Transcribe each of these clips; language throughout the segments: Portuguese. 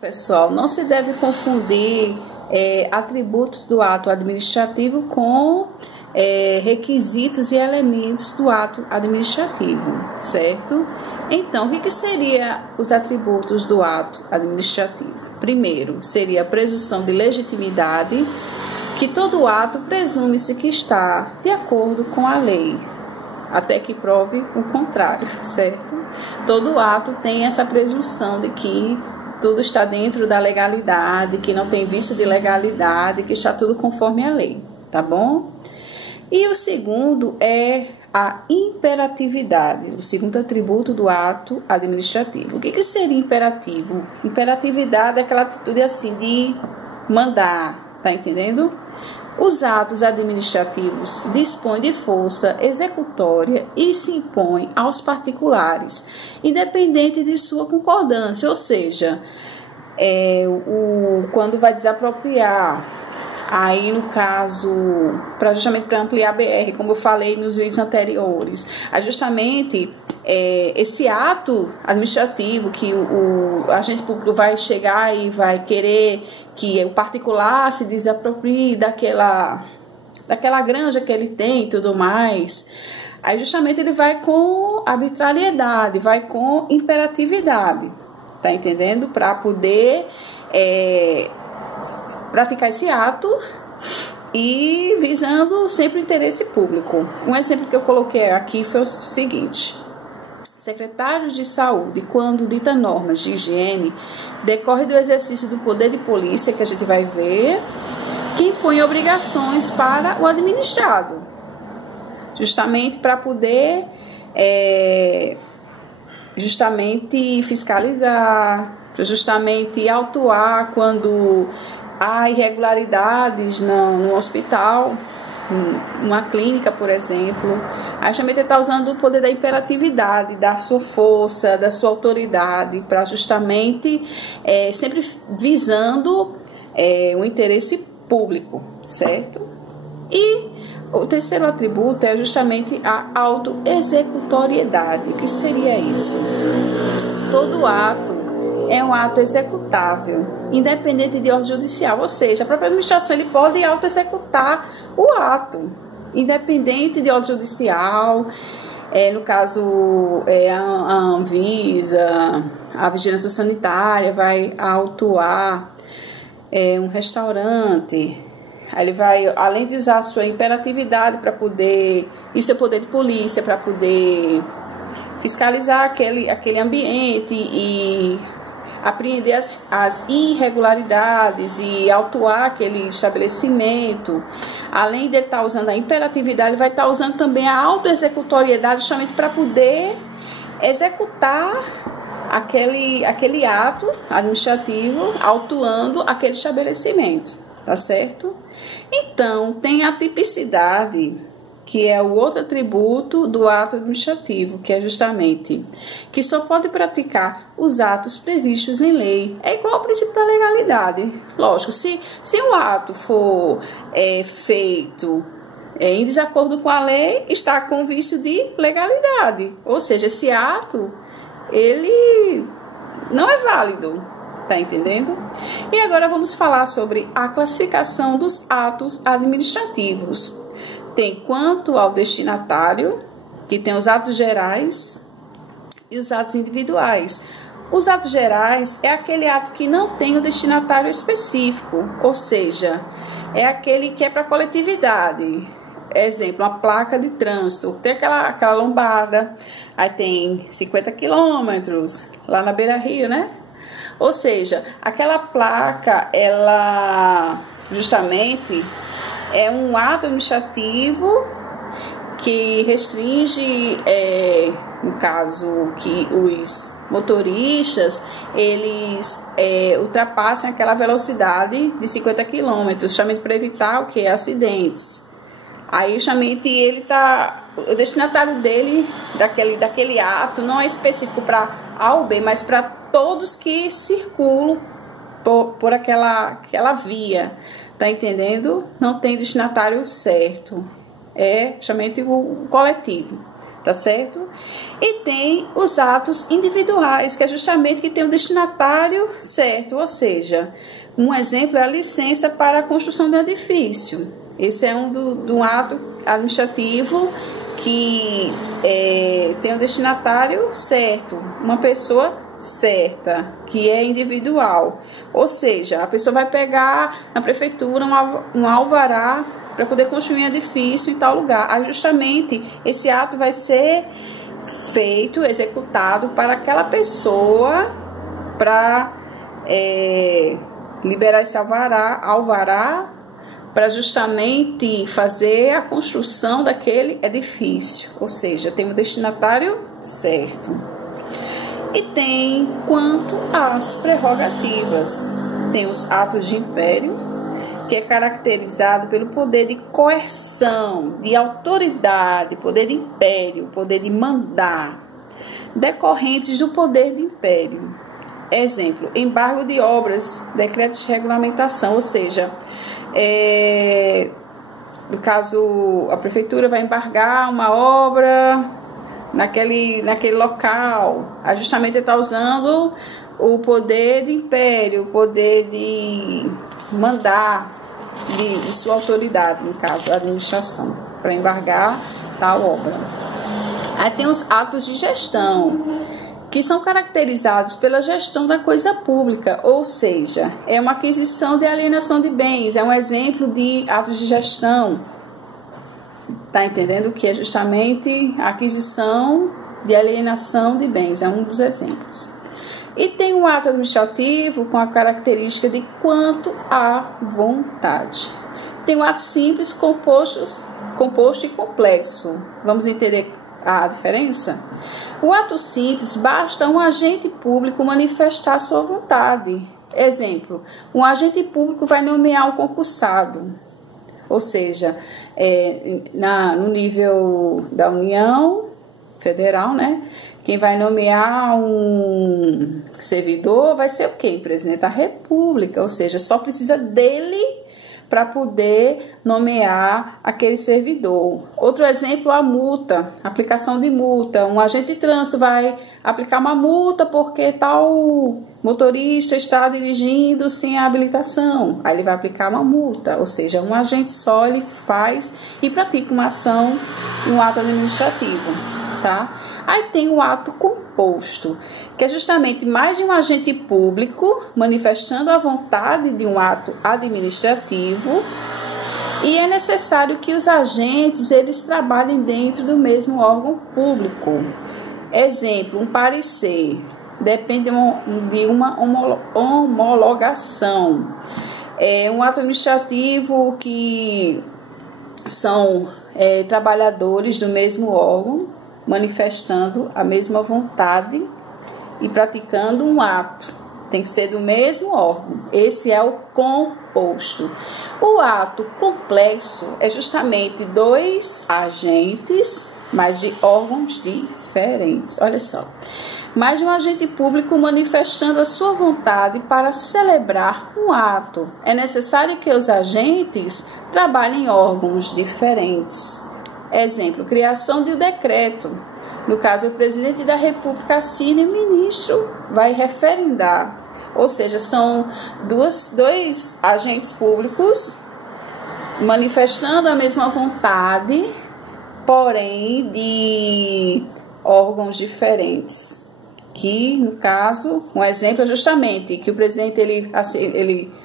Pessoal, não se deve confundir atributos do ato administrativo com requisitos e elementos do ato administrativo, certo? Então, o que seria os atributos do ato administrativo? Primeiro, seria a presunção de legitimidade, que todo ato presume-se que está de acordo com a lei, até que prove o contrário, certo? Todo ato tem essa presunção de que tudo está dentro da legalidade, que não tem vício de legalidade, que está tudo conforme a lei, tá bom? E o segundo é a imperatividade, o segundo atributo do ato administrativo. O que seria imperativo? Imperatividade é aquela atitude assim de mandar, tá entendendo? Os atos administrativos dispõem de força executória e se impõem aos particulares, independente de sua concordância, ou seja, quando vai desapropriar, aí no caso, justamente para ampliar a BR, como eu falei nos vídeos anteriores, justamente esse ato administrativo que o agente público vai chegar e vai querer que o particular se desaproprie daquela granja que ele tem e tudo mais, aí justamente ele vai com arbitrariedade, vai com imperatividade, tá entendendo? Para poder praticar esse ato e visando sempre o interesse público. Um exemplo que eu coloquei aqui foi o seguinte: secretário de saúde, quando dita normas de higiene, decorre do exercício do poder de polícia, que a gente vai ver, que impõe obrigações para o administrado, justamente para poder justamente fiscalizar, justamente autuar quando há irregularidades no hospital, uma clínica, por exemplo. Aí também está usando o poder da imperatividade, da sua força, da sua autoridade, para justamente sempre visando o interesse público, certo? E o terceiro atributo é justamente a autoexecutoriedade. O que seria isso? Todo ato é um ato executável, independente de ordem judicial, ou seja, a própria administração ele pode auto-executar o ato, independente de ordem judicial, no caso, a Anvisa, a Vigilância Sanitária vai autuar um restaurante, aí ele vai, além de usar a sua imperatividade para poder, e seu poder de polícia, para poder fiscalizar aquele ambiente e apreender as irregularidades e autuar aquele estabelecimento. Além de ele estar usando a imperatividade, ele vai estar usando também a autoexecutoriedade, justamente para poder executar aquele ato administrativo, autuando aquele estabelecimento, tá certo? Então, tem a tipicidade, que é o outro atributo do ato administrativo, que é justamente que só pode praticar os atos previstos em lei. É igual ao princípio da legalidade. Lógico, se um ato for feito em desacordo com a lei, está com vício de legalidade. Ou seja, esse ato, ele não é válido. Tá entendendo? E agora vamos falar sobre a classificação dos atos administrativos. Tem quanto ao destinatário, que tem os atos gerais e os atos individuais. Os atos gerais é aquele ato que não tem o destinatário específico, ou seja, é aquele que é para a coletividade. Exemplo, uma placa de trânsito, tem aquela lombada, aí tem 50 quilômetros, lá na beira-rio, né? Ou seja, aquela placa, ela justamente é um ato administrativo que restringe, no caso, que os motoristas, eles ultrapassem aquela velocidade de 50 km, justamente para evitar o que? Acidentes. Aí, justamente, o destinatário dele, daquele ato, não é específico para A ou B, mas para todos que circulam por aquela via. Tá entendendo? Não tem destinatário certo. É justamente o coletivo. tá certo? E tem os atos individuais, que é justamente que tem o destinatário certo, ou seja, um exemplo é a licença para a construção de um edifício. Esse é um ato administrativo que tem o destinatário certo, uma pessoa certa, que é individual, ou seja, a pessoa vai pegar na prefeitura um alvará para poder construir um edifício em tal lugar. Aí justamente esse ato vai ser feito, executado para aquela pessoa, para liberar esse alvará para justamente fazer a construção daquele edifício, ou seja, tem o destinatário certo. E tem quanto às prerrogativas, tem os atos de império, que é caracterizado pelo poder de coerção, de autoridade, poder de império, poder de mandar, decorrentes do poder de império. Exemplo, embargo de obras, decretos de regulamentação, ou seja, no caso, a prefeitura vai embargar uma obra naquele local, aí justamente está usando o poder de império, o poder de mandar, de sua autoridade, no caso, a administração, para embargar tal obra. Aí tem os atos de gestão, que são caracterizados pela gestão da coisa pública, ou seja, é uma aquisição de alienação de bens, é um exemplo de atos de gestão. Tá entendendo o que é justamente a aquisição de alienação de bens, é um dos exemplos. E tem o ato administrativo com a característica de quanto à vontade. Tem o ato simples, composto e complexo. Vamos entender a diferença? O ato simples, basta um agente público manifestar sua vontade. Exemplo, um agente público vai nomear um concursado, ou seja, no nível da União Federal, né? Quem vai nomear um servidor vai ser o quê? O presidente da República, ou seja, só precisa dele para poder nomear aquele servidor. Outro exemplo, a multa, aplicação de multa. Um agente de trânsito vai aplicar uma multa porque tal motorista está dirigindo sem a habilitação. Aí ele vai aplicar uma multa, ou seja, um agente só ele faz e pratica uma ação, um ato administrativo, tá? Aí tem o ato composto, que é justamente mais de um agente público manifestando a vontade de um ato administrativo, e é necessário que os agentes eles trabalhem dentro do mesmo órgão público. Exemplo, um parecer depende de uma homologação. É um ato administrativo que são trabalhadores do mesmo órgão manifestando a mesma vontade e praticando um ato. Tem que ser do mesmo órgão. Esse é o composto. O ato complexo é justamente dois agentes, mas de órgãos diferentes. Olha só. Mais de um agente público manifestando a sua vontade para celebrar um ato. É necessário que os agentes trabalhem em órgãos diferentes. Exemplo, criação de um decreto. No caso, o presidente da República assina e o ministro vai referendar. Ou seja, são dois agentes públicos manifestando a mesma vontade, porém de órgãos diferentes. Que, no caso, um exemplo é justamente que o presidente ele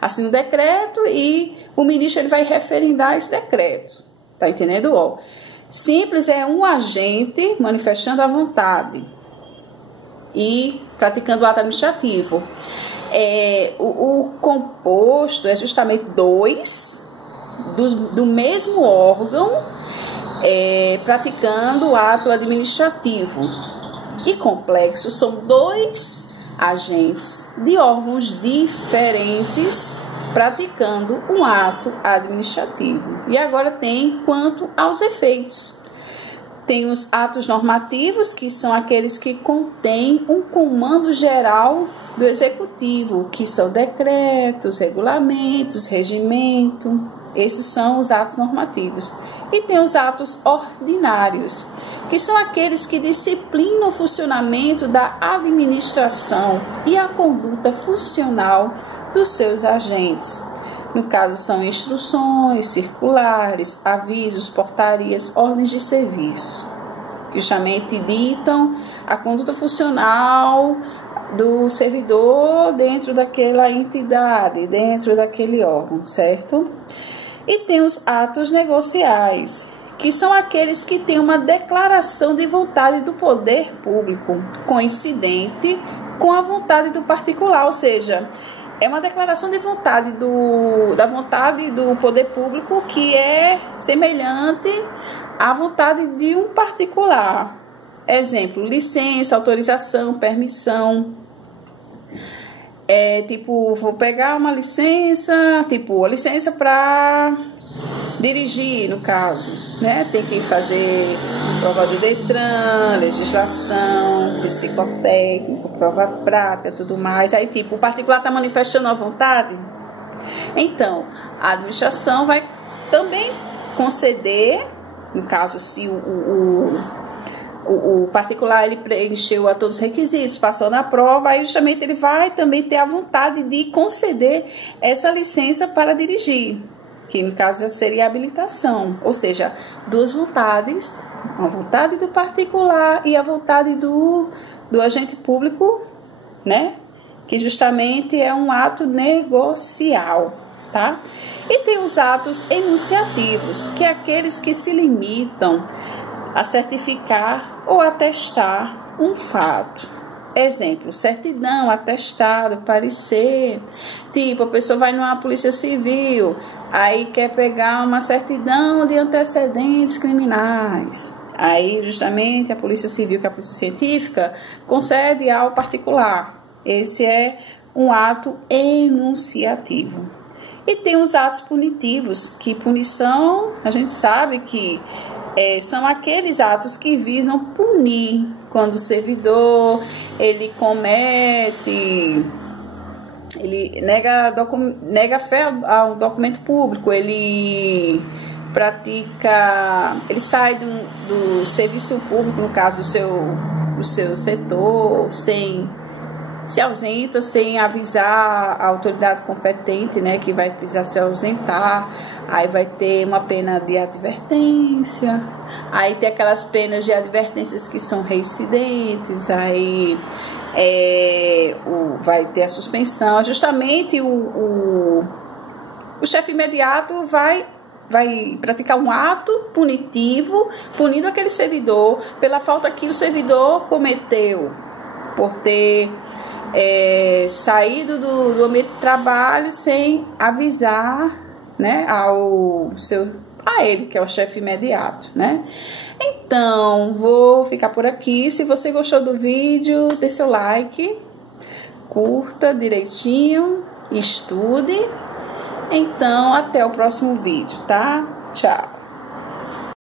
assina o decreto e o ministro ele vai referendar esse decreto. Tá entendendo? Ó, simples é um agente manifestando a vontade e praticando o ato administrativo. O composto é justamente dois do mesmo órgão praticando o ato administrativo. E complexo são dois agentes de órgãos diferentes praticando um ato administrativo. E agora tem quanto aos efeitos. Tem os atos normativos, que são aqueles que contêm um comando geral do executivo, que são decretos, regulamentos, regimento. Esses são os atos normativos. E tem os atos ordinários, que são aqueles que disciplinam o funcionamento da administração e a conduta funcional dos seus agentes. No caso, são instruções, circulares, avisos, portarias, ordens de serviço, que justamente ditam a conduta funcional do servidor dentro daquela entidade, dentro daquele órgão, certo? E tem os atos negociais, que são aqueles que têm uma declaração de vontade do poder público, coincidente com a vontade do particular, ou seja, é uma declaração de vontade da vontade do poder público que é semelhante à vontade de um particular. Exemplo, licença, autorização, permissão. Tipo, vou pegar uma licença, tipo, a licença para dirigir, no caso, né? Tem que fazer prova do Detran, legislação, psicotécnico, prova prática, tudo mais. Aí, tipo, o particular está manifestando a vontade. Então, a administração vai também conceder, no caso, se o particular ele preencheu a todos os requisitos, passou na prova, aí justamente ele vai também ter a vontade de conceder essa licença para dirigir, que no caso seria a habilitação, ou seja, duas vontades, a vontade do particular e a vontade do agente público, né? Que justamente é um ato negocial, tá? E tem os atos enunciativos, que é aqueles que se limitam a certificar ou atestar um fato. Exemplo, certidão, atestado, parecer. Tipo, a pessoa vai numa polícia civil, aí quer pegar uma certidão de antecedentes criminais. Aí, justamente, a polícia civil, que é a polícia científica, concede ao particular. Esse é um ato enunciativo. E tem os atos punitivos, que punição, a gente sabe que são aqueles atos que visam punir quando o servidor ele comete, ele nega fé ao documento público, ele pratica, ele sai do serviço público, no caso do seu setor, se ausenta sem avisar a autoridade competente, né, que vai precisar se ausentar. Aí vai ter uma pena de advertência, aí tem aquelas penas de advertências que são reincidentes, aí vai ter a suspensão. Justamente o chefe imediato vai praticar um ato punitivo, punindo aquele servidor pela falta que o servidor cometeu, por ter saído do ambiente de trabalho sem avisar, né, a ele, que é o chefe imediato, né? Então, vou ficar por aqui. Se você gostou do vídeo, dê seu like, curta direitinho, estude. Então, até o próximo vídeo, tá? Tchau!